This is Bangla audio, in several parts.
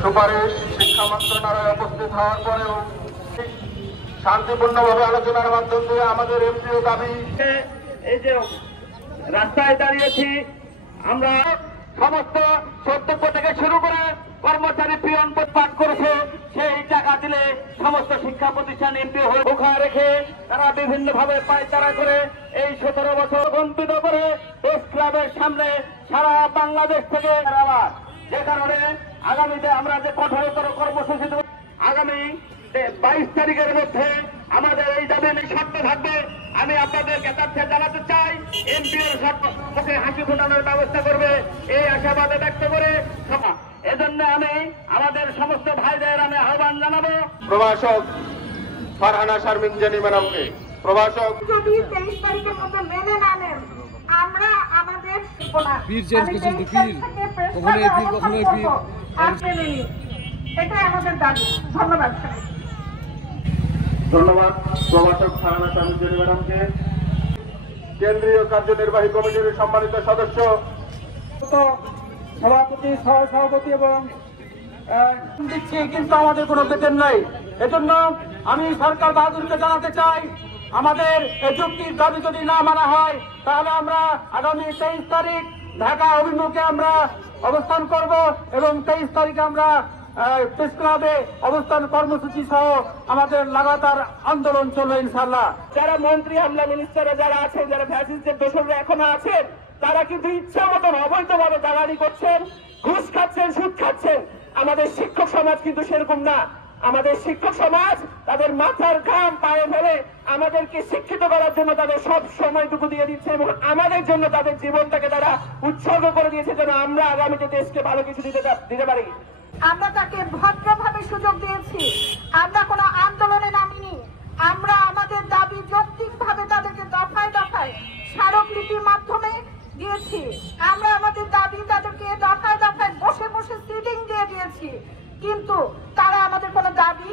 সুপারিশ শিক্ষা মন্ত্রণালয়ে উপস্থিত হওয়ার পরেও শান্তিপূর্ণভাবে আলোচনার মাধ্যম দিয়ে আমাদের এমপিও দাবি, এই যে রাস্তায় দাঁড়িয়েছি আমরা সমস্ত সত্যক্ষ থেকে শুরু করে কর্মচারী পিয়ন পাঠ করেছে, সেই টাকা দিলে সমস্ত শিক্ষা প্রতিষ্ঠান এমপি হয়ে মুখা রেখে তারা বিভিন্ন ভাবে পায়তারা করে এই 17 বছর বঞ্চিত করে প্রেস ক্লাবের সামনে সারা বাংলাদেশ থেকে আবার, যে কারণে আগামীতে আমরা যে কঠোরতর কর্মসূচি দেব, আগামী 22 তারিখের মধ্যে আমাদের এই দাবি শর্ত থাকবে। আমি আপনাদেরকে তথ্য জানাতে চাই, এমপিওর মুখে হাসি ফোটানোর ব্যবস্থা করবে এই আশাবাদে ব্যক্ত করে এজন্য আমি আমাদের সমস্ত ভাইদের আমি আহ্বান জানাবো। প্রভাষক ফারহানা শারমিন জেনি ম্যাডামকে, প্রভাষক যদি 23 তারিখের মধ্যে মেনে না নেন আমরা আমাদের পীর চেঞ্জ করছেন তো পীর কখনো পীর কখনো পীর এটাই আমাদের দাবি। ধন্যবাদ। ধন্যবাদ প্রভাষক ফারহানা শারমিন জেনি ম্যাডামকে। কেন্দ্রীয় কার্যনির্বাহী কমিটির সম্মানিত সদস্য সভাপতি, সহসভাপতি এবং দিচ্ছি, কিন্তু আমাদের কোনো বেতন নাই। এজন্য আমি সরকার বাহাদুরকে জানাতে চাই, আমাদের এই যুক্তির দাবি যদি না মানা হয় তাহলে আমরা আগামী 23 তারিখ ঢাকা অভিমুখে আমরা অবস্থান করব এবং 23 তারিখে আমরা প্রেস ক্লাবে অবস্থান কর্মসূচি সহ আমাদের লাগাতার আন্দোলন চলবে ইনশাআল্লাহ। যারা মন্ত্রী আমলা মিনিস্টাররা যারা আছেন, যারা ফ্যাসিস্টের দোসররা এখনো আছেন, তারা কিন্তু ইচ্ছা মতন অবৈধভাবে দালালি করছেন, ঘুষ খাচ্ছেন, সুদ খাচ্ছেন। আমাদের শিক্ষক সমাজ কিন্তু সেরকম না। আমাদের শিক্ষক সমাজ তাদের মাথার ঘাম পায়ে ফেলে আমাদেরকে শিক্ষিত করার জন্য তাদের সব সময়টুকু দিয়ে দিচ্ছে এবং আমাদের জন্য তাদের জীবনটাকে তারা উৎসর্গ করে দিয়েছে যেন আমরা আগামীতে দেশকে ভালো কিছু দিতে পারি। আমরা তাকে ভদ্রভাবে সুযোগ দিয়েছি, আমরা কোনো আন্দোলনে নামিনি। আমরা আমাদের দাবি যৌক্তিকভাবে তাদেরকে দফায় দফায় স্মারকলিপির মাধ্যমে দিয়েছি। আমরা আমাদের দাবি তাদেরকে দফায় দফায় বসে বসে সিটিং দিয়ে দিয়েছি, কিন্তু তারা আমাদের কোনো দাবি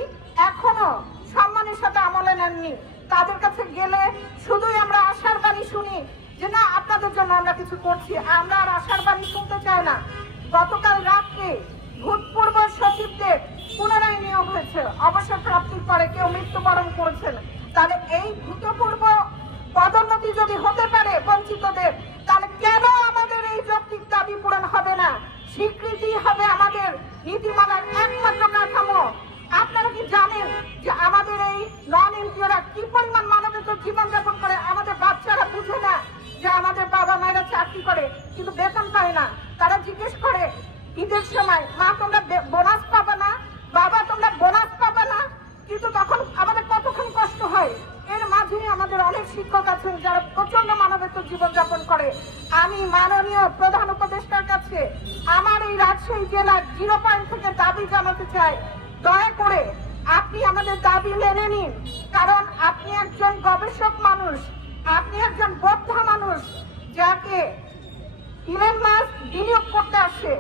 এখনো সম্মানের সাথে আমলে নেননি। তাদের কাছে গেলে শুধুই আমরা আশার বাণী শুনি যে না আপনাদের জন্য আমরা কিছু করছি, আমরা আর আশার বাণী শুনতে চাই না। গতকাল রাত্রে ভূতপূর্ব সচিবদের পুনরায় নিয়োগ হয়েছে, অবসর প্রাপ্তির পরে কেউ মৃত্যুবরণ করেছেন। তাহলে এই ভূতপূর্ব পদোন্নতি যদি হতে পারে বঞ্চিতদের, তাহলে কেন আমাদের এই যৌক্তিক দাবি পূরণ হবে না? স্বীকৃতি হবে আমাদের নীতিমালার একমাত্র কাঠামো। আপনারা কি জানেন যে আমাদের এই নন এমপিওরা কি পরিমাণ মানবেতর জীবনযাপন করে? আমাদের বাচ্চারা বুঝে না যে আমাদের বাবা মায়েরা চাকরি করে কিন্তু বেতন পায় না। তারা জিজ্ঞেস করে ঈদের সময়, মা তোমরা বোনাস পাবে না, বাবা তোমরা বোনাস পাবে না, কিন্তু তখন আমাদের কতক্ষণ কষ্ট হয়। এর মাঝে আমাদের অনেক শিক্ষক আছেন যারা প্রচন্ড মানবেতর জীবনযাপন করে। আমি মাননীয় প্রধান উপদেষ্টার কাছে আমার এই রাজশাহী জেলার 0 পয়েন্ট থেকে দাবি জানাতে চাই, দয়া করে আপনি আমাদের দাবি মেনে নিন। কারণ আপনি একজন গবেষক মানুষ, আপনি একজন বোদ্ধা মানুষ যাকে ইলন মাস্ক বিনিয়োগ করতে আসে।